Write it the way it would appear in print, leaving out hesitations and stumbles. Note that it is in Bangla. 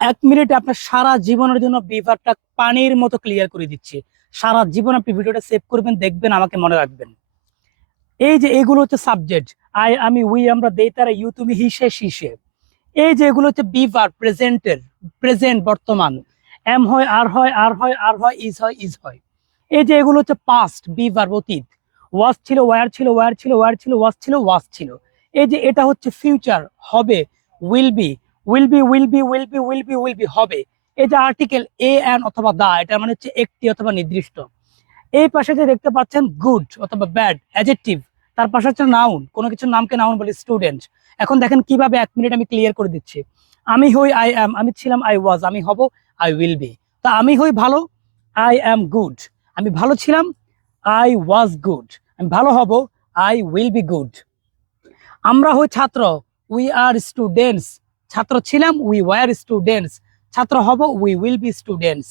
1 মিনিটে আপনার সারা জীবনের জন্য বিভাগটা পানির মতো ক্লিয়ার করে দিচ্ছে। সারা জীবন আপনি ভিডিওটা সেভ করবেন, দেখবেন, আমাকে মনে রাখবেন। এই যে এগুলো হচ্ছে সাবজেক্ট, আই, আমি, উই, আমরা, দে, তারা, ইউ, তুমি, হি, সে, সি, সে। এই যে এগুলো হচ্ছে বিভার প্রেজেন্টের, প্রেজেন্ট বর্তমান। এম হয়, আর হয়, আর হয়, আর হয়, ইজ হয়, ইজ হয়। এই যে এগুলো হচ্ছে পাস্ট বিভার অতীত। ওয়াজ ছিল, ওয়ার ছিল, ওয়ার ছিল, ওয়ার ছিল, ওয়াজ ছিল, ওয়াজ ছিল। এই যে এটা হচ্ছে ফিউচার, হবে, will be, will be, will be, will be, will be, will be, হবে। এই যে আর্টিকেল এ অ্যান অথবা দা, এটা মানে হচ্ছে একটি অথবা নির্দিষ্ট। এই পাশে যে দেখতে পাচ্ছেন গুড অথবা ব্যাড অ্যাডজেক্টিভ, তার পাশে হচ্ছে নাউন, কোনো কিছুর নামকে নাউন বলে স্টুডেন্ট। এখন দেখেন কিভাবে 1 মিনিট আমি ক্লিয়ার করে দিচ্ছি। আমি হই, আই অ্যাম, আমি ছিলাম, আই ওয়াজ, আমি হব, আই উইল বি। তা আমি হই ভালো, আই অ্যাম গুড। আমি ভালো ছিলাম, আই ওয়াজ গুড। আমি ভালো হব, আই উইল বি গুড। আমরা হই ছাত্র, উই আর স্টুডেন্টস। ছাত্র ছিলাম, উই ওয়ার স্টুডেন্টস। ছাত্র হব, উই উইল বি স্টুডেন্টস।